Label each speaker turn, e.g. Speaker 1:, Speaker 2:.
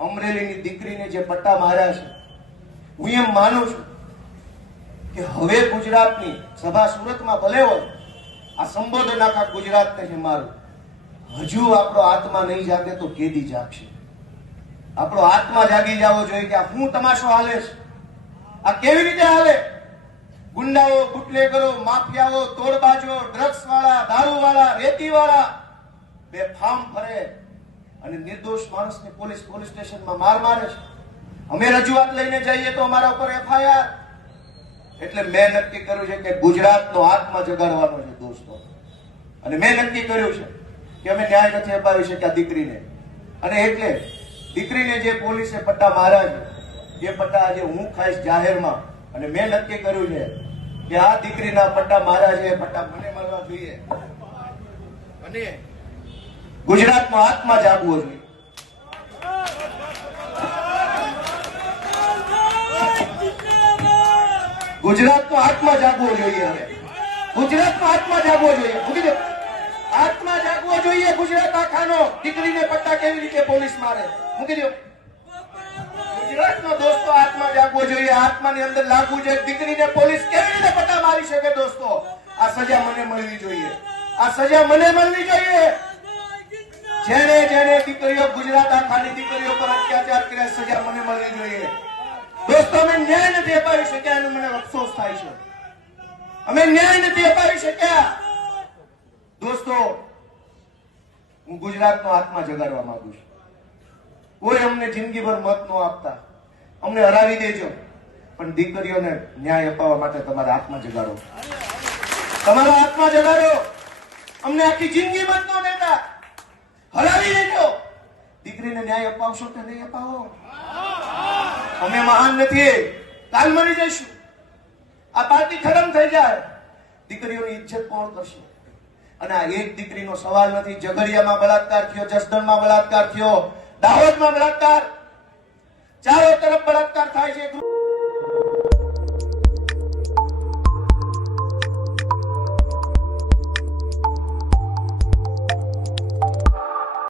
Speaker 1: અમરેલીની દીકરીને જે પટ્ટા માર્યા છે, હું એમ માનું છું કે હવે ગુજરાતની સભા સુરતમાં ભલે હોય, આ સંબોધન આખા ગુજરાતને છે મારું. હજુ આપણો આત્મા નહીં જાગે તો કેદી જાગશે. આપણો આત્મા જાગી જવો જોઈએ કે આ શું તમાશો હાલે છે? આ કેવી રીતે હાલે? ગુંડાઓ, બુટલેગરો, માફિયાઓ, તોડબાજો ડ્રગ્સ વાળા દારૂ વાળા રેતી વાળા બે ફાર્મ ફરે અને નિર્દોષ માણસને પોલીસ પોલીસ સ્ટેશનમાં માર મારે છે. અમે રજૂઆત લઈને જઈએ તો અમારા ઉપર એફઆઈઆર. એટલે મેં નક્કી કર્યું છે કે ગુજરાતનો આત્મા જગાડવાનો છે દોસ્તો. અને મેં નક્કી કર્યું છે કે અમે ન્યાય નથી અપાવી શક્યા દીકરીને. અને એટલે દીકરીને જે પોલીસે પટ્ટા માર્યા છે, એ પટ્ટા આજે હું ખાઈશ જાહેરમાં. અને મેં નક્કી કર્યું છે કે આ દીકરીના પટ્ટા માર્યા છે, એ પટ્ટા મને મળવા જોઈએ. અને ગુજરાતનો આત્મા જાગવો જોઈએ ગુજરાતનો આત્મા જાગવો જોઈએ હવે ગુજરાતનો આત્મા જાગવો જોઈએ મૂકી દો આત્મા જાગવો જોઈએ ગુજરાત આખાનો દીકરીને પટ્ટા કેવી રીતે પોલીસ મારે મૂકી દો ગુજરાતનો દોસ્તો આત્મા જાગવો જોઈએ આત્માની અંદર લાગવું જોઈએ દીકરીને પોલીસ કેવી રીતે પટ્ટા મારી શકે દોસ્તો આ સજા મને મળવી જોઈએ આ સજા મને મળવી જોઈએ જેને જેને દીકરીઓ ગુજરાત આખાની દીકરીઓ પર અત્યાચાર કર્યા સજા મને મળવી જોઈએ. દોસ્તો, અમે ન્યાય નથી અપાવી શક્યા એનો મને અફસોસ થાય છે. અમે ન્યાય નથી અપાવી શક્યા. દોસ્તો, હું ગુજરાતનો આત્મા જગાડવા માંગુ છું. કોઈ અમને જિંદગીભર મત ન આપતા. અમને હરાવી દેજો. પણ દીકરીઓને ન્યાય અપાવવા માટે તમારા આત્મા જગાડો. તમારા આત્મા જગાડો. અમને આખી જિંદગી મત ન દેતા. હરાવી લેજો. દીકરીને ન્યાય અપાવશો કે નહીં અપાવો? અમે મહાન નથી. કાલ મરી જઈશું. આ પાર્ટી ખતમ થઈ જાય. દીકરીઓની ઇજ્જત કોણ કરશે? અને આ એક દીકરીનો સવાલ નથી. ઝઘડિયામાં બળાત્કાર થયો, જસદણમાં બળાત્કાર થયો, દાહોદમાં બળાત્કાર. ચારો તરફ બળાત્કાર થાય છે.